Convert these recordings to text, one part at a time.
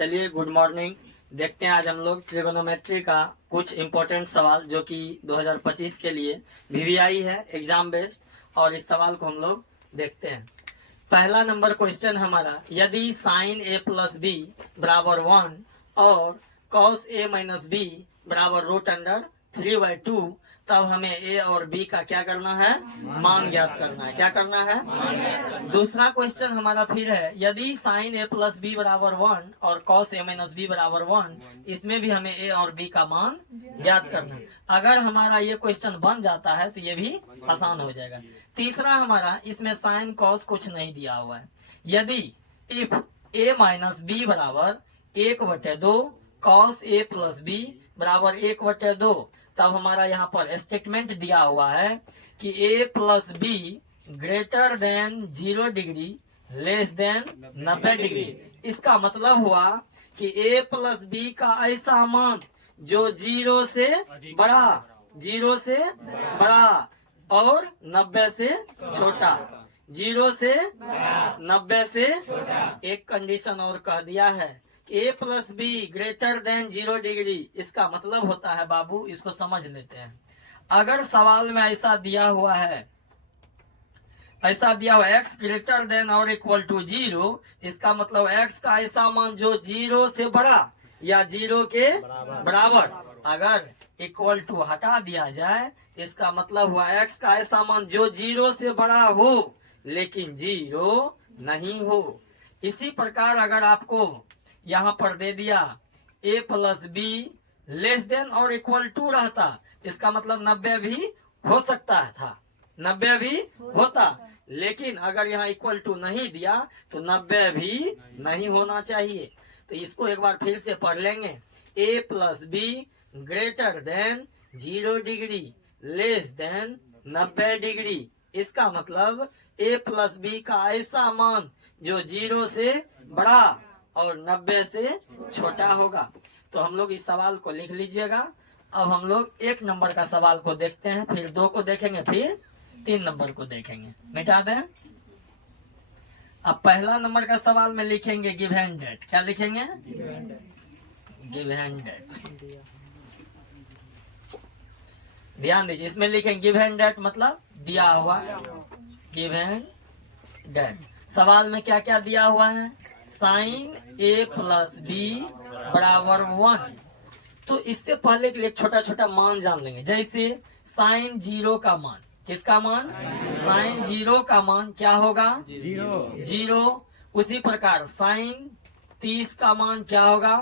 चलिए good morning. देखते हैं आज हम लोग ट्रिगोनोमेट्री का कुछ इम्पोर्टेंट सवाल जो कि 2025 के लिए वीवीआई है, एग्जाम बेस्ड, और इस सवाल को हम लोग देखते हैं। पहला नंबर क्वेश्चन हमारा, यदि साइन ए प्लस बी बराबर 1 और कॉस ए माइनस बी बराबर रूट अंडर 3/2, तब हमें ए और बी का क्या करना है, मान ज्ञात करना है। क्या करना है? दूसरा क्वेश्चन हमारा फिर है, यदि साइन ए प्लस बी बराबर 1 और कॉस ए माइनस बी बराबर 1, इसमें भी हमें ए और बी का मान ज्ञात करना है। अगर हमारा ये क्वेश्चन बन जाता है तो ये भी आसान हो जाएगा। तीसरा हमारा, इसमें साइन कॉस कुछ नहीं दिया हुआ है। यदि इफ ए माइनस बी बराबर 1/2 कॉस ए प्लस बी बराबर 1/2, तब हमारा यहाँ पर स्टेटमेंट दिया हुआ है कि a plus B greater than 0 degree less than 90 degree. इसका मतलब हुआ कि a प्लस बी का ऐसा मान जो 0 से बड़ा, 0 से बड़ा और 90 से छोटा, 0 से 90 से। एक कंडीशन और कह दिया है, A plus B greater than 0 degree. इसका मतलब होता है, बाबू इसको समझ लेते हैं। अगर सवाल में ऐसा दिया हुआ है, ऐसा दिया हुआ x ग्रेटर देन और इक्वल टू 0, इसका मतलब x का ऐसा मान जो 0 से बड़ा या 0 के बराबर। अगर इक्वल टू हटा दिया जाए, इसका मतलब हुआ x का ऐसा मान जो 0 से बड़ा हो लेकिन 0 नहीं हो। इसी प्रकार अगर आपको यहाँ पर दे दिया a plus be less than और इक्वल टू रहता, इसका मतलब 90 भी हो सकता था, 90 भी होता। लेकिन अगर यहाँ इक्वल टू नहीं दिया तो 90 भी नहीं होना चाहिए। तो इसको एक बार फिर से पढ़ लेंगे, a plus B greater than 0 degree less than 90 degree. इसका मतलब a प्लस बी का ऐसा मान जो 0 से बड़ा और 90 से छोटा होगा। तो हम लोग इस सवाल को लिख लीजिएगा। अब हम लोग 1 नंबर का सवाल को देखते हैं, फिर 2 को देखेंगे, फिर 3 नंबर को देखेंगे। मिटा दें। अब पहला नंबर का सवाल में लिखेंगे गिव एंड डेट। क्या लिखेंगे? Give end date. ध्यान दीजिए, इसमें लिखेंगे गिव एंड डेट मतलब दिया हुआ, गिव एंड डेट। सवाल में क्या क्या दिया हुआ है? साइन ए प्लस बी बराबर 1। तो इससे पहले के लिए छोटा छोटा मान जान लेंगे। जैसे साइन 0 का मान, किसका मान? साइन 0 का मान क्या होगा? 0। उसी प्रकार साइन 30 का मान क्या होगा?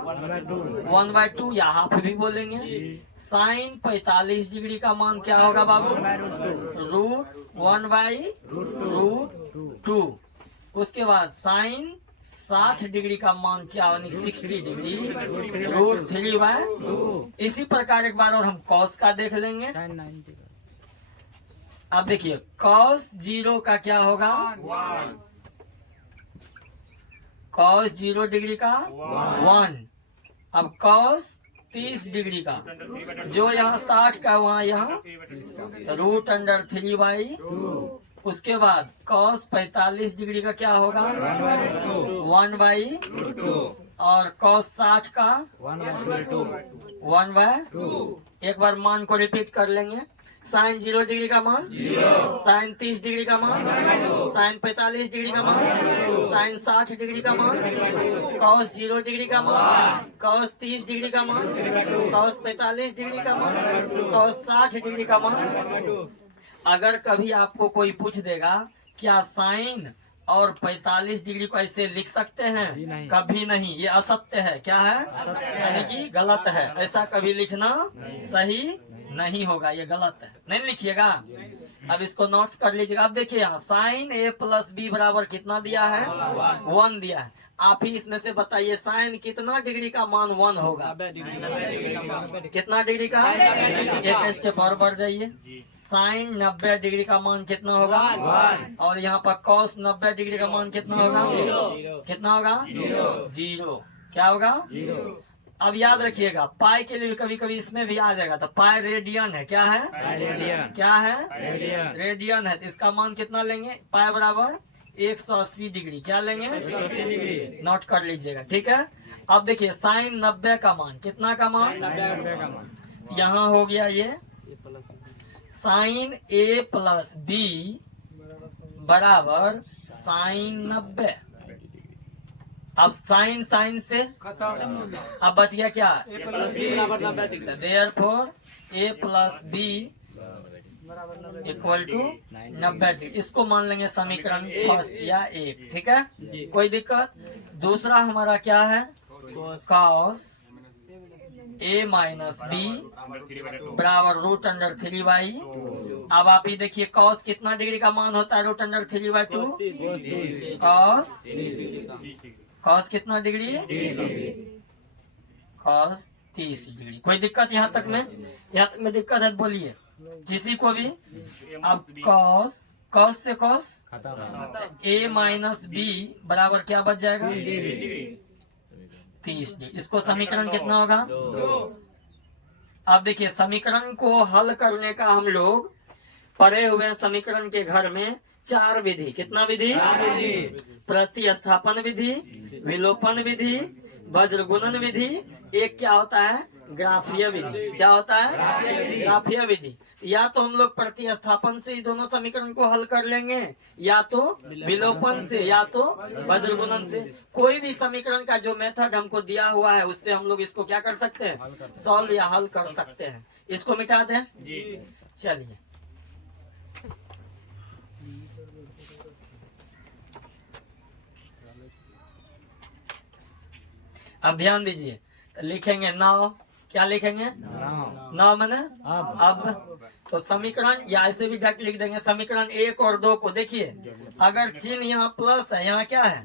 1/2 या हाफ भी बोलेंगे। साइन 45 डिग्री का मान क्या होगा बाबू? √1/√2। उसके बाद साइन 60 डिग्री का मान क्या होगा? 60 डिग्री √3/2। इसी प्रकार एक बार और हम कॉस का देख लेंगे। अब देखिए कॉस 0 का क्या होगा? कॉस 0 डिग्री का 1। अब कॉस 30 डिग्री का, जो यहाँ 60 का वहाँ यहाँ √3/2। उसके बाद कॉस 45 डिग्री का क्या होगा? 1/2। और कॉस 60 का 1/2। एक बार मान को रिपीट कर लेंगे। साइन 0 डिग्री का मान 0, साइन 30 डिग्री का मान 1/2, साइन 45 डिग्री का मान 1/2, साइन 60 डिग्री का मान 1/2, कॉस 0 डिग्री का मान 1, कॉस 30 डिग्री का मान 1/2, कॉस 45 डिग्री का मान 1/2, कॉस 60 डिग्री का मान 1/2। अगर कभी आपको कोई पूछ देगा क्या साइन और 45 डिग्री को ऐसे लिख सकते हैं? कभी नहीं, ये असत्य है। क्या है? यानी कि गलत है। ऐसा कभी लिखना सही नहीं होगा, ये गलत है, नहीं लिखिएगा। अब इसको नोट्स कर लीजिएगा। अब देखिए यहाँ साइन ए प्लस बी बराबर कितना दिया है? 1 दिया है। आप ही इसमें से बताइए साइन कितना डिग्री का मान 1 होगा? कितना डिग्री का? एक स्टेप और बढ़ जाइए। साइन 90 डिग्री का मान कितना होगा? 1। और यहाँ पर कॉस 90 डिग्री का मान कितना होगा? 0। कितना होगा? 0। क्या होगा? 0। अब याद रखिएगा, पाई के लिए भी कभी कभी इसमें भी आ जाएगा। तो पाई रेडियन है। क्या है? रेडियन। क्या है? रेडियन है। तो इसका मान कितना लेंगे? पाई बराबर 180 डिग्री। क्या लेंगे? 180 डिग्री। नोट कर लीजिएगा, ठीक है। अब देखिए साइन 90 का मान, कितना का मान? 90 का मान। यहाँ हो गया ये साइन A प्लस B बराबर साइन 90। अब साइन साइन से खत्म, अब बच गया क्या? A प्लस B बराबर 90 degree. Therefore A plus B equal to 90 degree. इसको मान लेंगे समीकरण फर्स्ट या एक, ठीक है, कोई दिक्कत? दूसरा हमारा क्या है? कॉस A माइनस B बराबर रूट अंडर 3/। अब आप ही देखिए कॉस कितना डिग्री का मान होता है? Root under 3/2। कॉस कितना डिग्री? Cos 30 degree. कोई दिक्कत यहाँ तक में? यहाँ तक में दिक्कत है तो बोलिए किसी को भी। अब कॉस कॉस से कॉस A माइनस B बराबर क्या बच जाएगा? 30 डिग्री। इसको समीकरण कितना होगा? अब देखिए समीकरण को हल करने का हम लोग पढ़े हुए हैं समीकरण के घर में 4 विधि। कितना विधि? प्रतिस्थापन विधि, विलोपन विधि, वज्र गुणन विधि, एक क्या होता है? ग्राफीय विधि। क्या होता है? ग्राफीय विधि। या तो हम लोग प्रतिस्थापन से ही दोनों समीकरण को हल कर लेंगे, या तो विलोपन से, या तो वज्र गुणन से। कोई भी समीकरण का जो मेथड हमको दिया हुआ है उससे हम लोग इसको क्या कर सकते हैं? सॉल्व या हल कर सकते हैं। इसको मिटा दें। चलिए अब ध्यान दीजिए, तो लिखेंगे 9। क्या लिखेंगे? 9 मैंने अब तो समीकरण, या ऐसे भी जाके लिख देंगे समीकरण 1 और 2 को। देखिए अगर चिन्ह यहाँ प्लस है, यहाँ क्या है?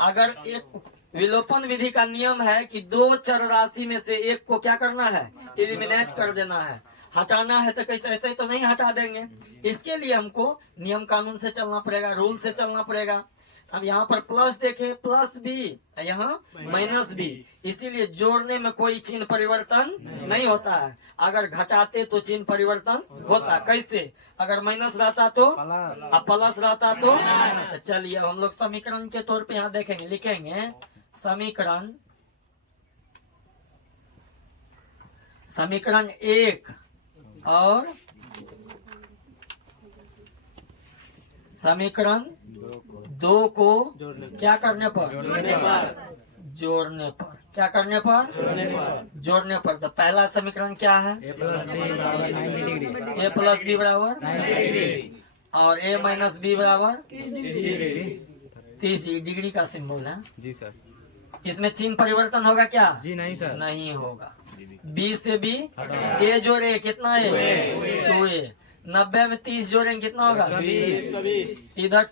अगर एक विलोपन विधि का नियम है कि दो चर राशि में से एक को क्या करना है? एलिमिनेट कर देना है, हटाना है। तो कैसे? ऐसे तो नहीं हटा देंगे। इसके लिए हमको नियम कानून से चलना पड़ेगा, रूल से चलना पड़ेगा। अब यहाँ पर प्लस देखे, प्लस बी, यहाँ माइनस बी, इसीलिए जोड़ने में कोई चिन्ह परिवर्तन नहीं होता है। अगर घटाते तो चिन्ह परिवर्तन होता। कैसे? अगर माइनस रहता तो, अब प्लस रहता तो। चलिए हम लोग समीकरण के तौर पे यहाँ देखेंगे, लिखेंगे समीकरण 1 और समीकरण 2 को क्या करने पर? जोड़ने पर। क्या करने पर? जोड़ने पर। तो पहला समीकरण क्या है? A प्लस बी बराबर और A माइनस बी बराबर 30 डिग्री का सिंबल है जी सर। इसमें चिन्ह परिवर्तन होगा क्या? जी नहीं सर। नहीं होगा। B से B A जोड़े, कितना है? 2A। 90 में 30 जोड़ेंगे, कितना होगा? 120। इधर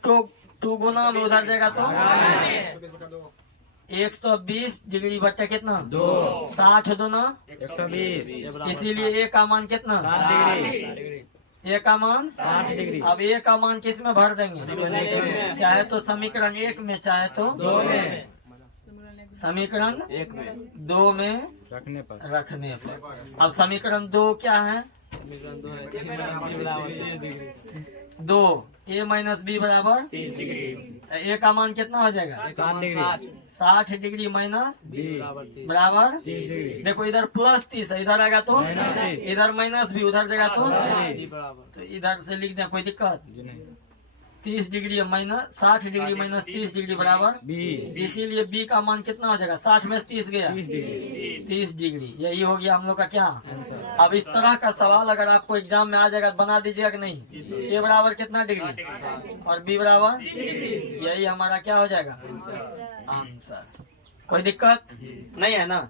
2 गुना में उधर जाएगा तो 120 डिग्री बटे कितना? 2। 60 दूना 120। इसीलिए A का मान कितना? 60 डिग्री। A का मान 60 डिग्री। अब A का मान किस में भर देंगे? चाहे तो समीकरण 1 में, चाहे तो 2 में। समीकरण 2 में रखने पर। अब समीकरण 2 क्या है? 2 A माइनस बी बराबर 30 डिग्री। A का मान कितना हो जाएगा? 60 डिग्री। 60 डिग्री माइनस बी बराबर 30 डिग्री। देखो इधर प्लस 30 है, इधर आएगा तो माइनस 30। इधर माइनस भी, उधर जाएगा जी। तो इधर से लिख दें, कोई दिक्कत? जी नहीं। 30 degree minus 60 degree minus 30 degree बराबर बी इसीलिए B का मान कितना हो जाएगा? 60 में से 30 गया 30 डिग्री। 30 डिग्री। यही हो गया हम लोग का क्या? अब इस तरह का सवाल अगर आपको एग्जाम में आ जाएगा तो बना दीजिएगा कि नहीं? A बराबर कितना डिग्री और B बराबर, यही हमारा क्या हो जाएगा? आंसर। कोई दिक्कत नहीं है ना?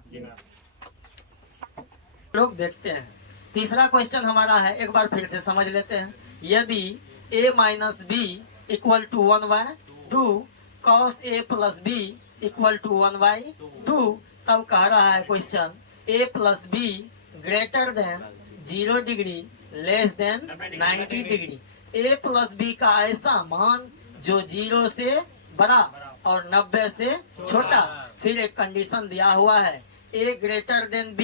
लोग देखते हैं। तीसरा क्वेश्चन हमारा है, एक बार फिर से समझ लेते हैं। यदि A minus B equal to 1/2 cos A plus B equal to 1/2, तब कह रहा है question A plus B greater than 0 degree less than 90 degree. A plus B का ऐसा मान जो 0 से बड़ा और 90 से छोटा। फिर एक कंडीशन दिया हुआ है A greater than B,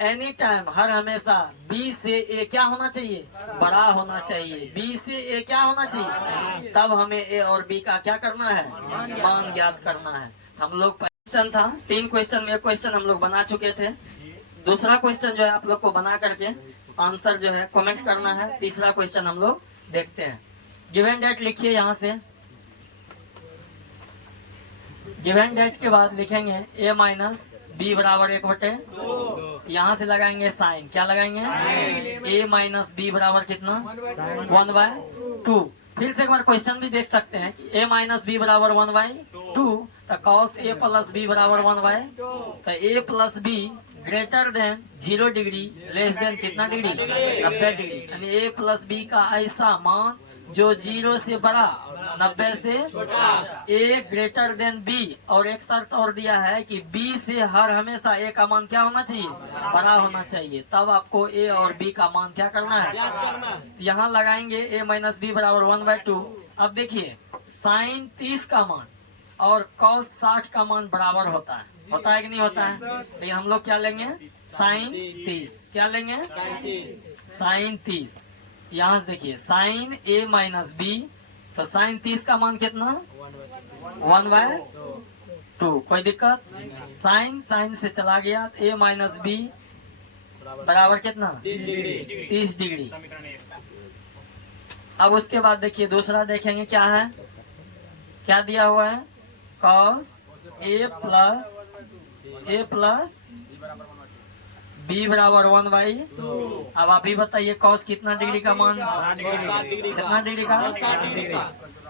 any time, हर हमेशा बी से ए क्या होना चाहिए, बड़ा होना चाहिए। बी से ए क्या होना चाहिए, तब हमें ए और बी का क्या करना है, मान ज्ञात करना है। हम लोग क्वेश्चन था 3 क्वेश्चन में 1 क्वेश्चन हम लोग बना चुके थे। दूसरा क्वेश्चन जो है आप लोग को बना करके आंसर जो है कमेंट करना है। तीसरा क्वेश्चन हम लोग देखते हैं। गिवन डेट लिखिए यहाँ से। गिवन डेट के बाद लिखेंगे ए माइनस बी बराबर 1/2। यहाँ से लगाएंगे साइन, क्या लगाएंगे, ए माइनस बी बराबर कितना, 1/2। फिर से एक बार क्वेश्चन भी देख सकते हैं कि ए माइनस बी बराबर 1/2, तो कॉस ए प्लस बी बराबर 1/2। तो A plus B greater than 0 degree less than कितना डिग्री, 90 डिग्री। यानी ए प्लस बी का ऐसा मान जो 0 से बड़ा 90 से ए ग्रेटर देन बी। और एक शर्त और दिया है कि बी से हर हमेशा ए का मान क्या होना चाहिए, बड़ा होना चाहिए। तब आपको ए और बी का मान क्या करना है, यहाँ लगाएंगे ए माइनस बी बराबर 1/2। अब देखिए साइन 30 का मान और कॉस 60 का मान बराबर होता है कि नहीं होता है। तो हम लोग क्या लेंगे, साइन 30। क्या लेंगे, साइन 30। यहाँ से देखिए साइन ए माइनस बी, तो साइन 30 का मान कितना, 1/2। कोई दिक्कत, साइन से चला गया। ए माइनस बी बराबर कितना, 30 डिग्री। अब उसके बाद देखिए दूसरा देखेंगे क्या है, क्या दिया हुआ है, कॉस ए प्लस बी बराबर 1/2। अब आप ही बताइए कॉस कितना डिग्री का मान, कितना डिग्री का,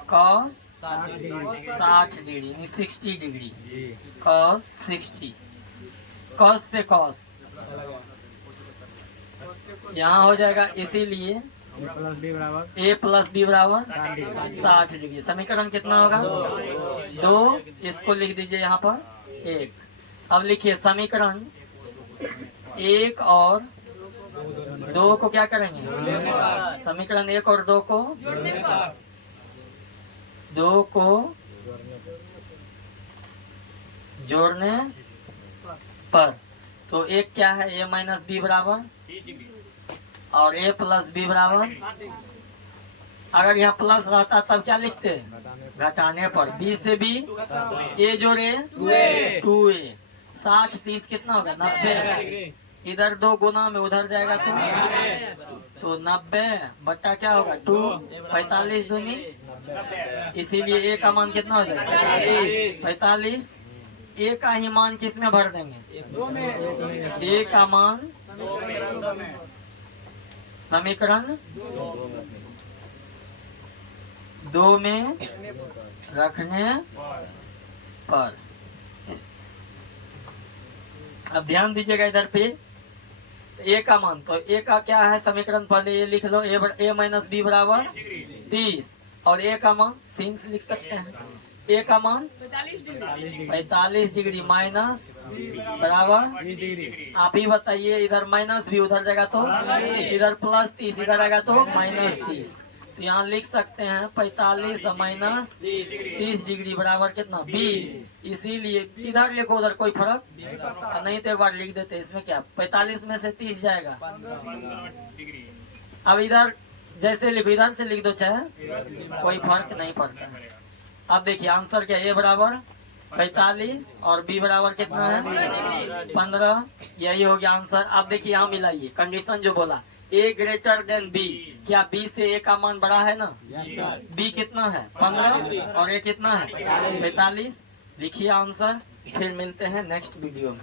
कॉस 60 डिग्री यानी 60 डिग्री, कॉस 60। कॉस से कॉस यहाँ हो जाएगा, इसीलिए ए प्लस बी बराबर 60 डिग्री। समीकरण कितना होगा, 2। इसको लिख दीजिए यहाँ पर 1। अब लिखिए समीकरण 1 और 2 को क्या करेंगे, समीकरण 1 और 2 को जोड़ने पर। तो एक क्या है, ए माइनस बी बराबर और ए प्लस बी बराबर, अगर यहाँ प्लस रहता तब क्या लिखते, घटाने पर। बी से बी ए जोड़े 2a, 60 30 कितना होगा, 90। इधर 2 गुना में उधर जाएगा तो 90 बट्टा क्या होगा 2, 45 दूनी। इसीलिए ए का मान कितना हो जाएगा, 45। ए का ही मान किस में भर देंगे, ए का मान समीकरण 2 में रखने पर। अब ध्यान दीजिएगा इधर पे ए का मान, तो ए का क्या है समीकरण, पहले ये लिख लो, ए माइनस बी बराबर 30 और ए का मान sin से लिख सकते हैं। ए का मान 45 डिग्री माइनस बराबर, आप ही बताइए, इधर माइनस भी उधर जाएगा तो इधर प्लस 30, इधर आएगा तो माइनस 30। तो यहाँ लिख सकते हैं 45 माइनस 30 डिग्री बराबर कितना, बी। इसीलिए इधर लिखो, उधर कोई फर्क नहीं तो एक बार लिख देते, इसमें क्या 45 में से 30 जाएगा। अब इधर जैसे लिखो, इधर से लिख दो चाहे, कोई फर्क नहीं पड़ता है। अब देखिए आंसर क्या, ए बराबर 45 और बी बराबर कितना है 15। यही हो गया आंसर। अब देखिए यहाँ मिलाइए, कंडीशन जो बोला ए ग्रेटर देन बी, क्या बी से ए का मान बड़ा है ना, बी कितना है 15 और ए कितना है 45। लिखिए आंसर, फिर मिलते हैं नेक्स्ट वीडियो में।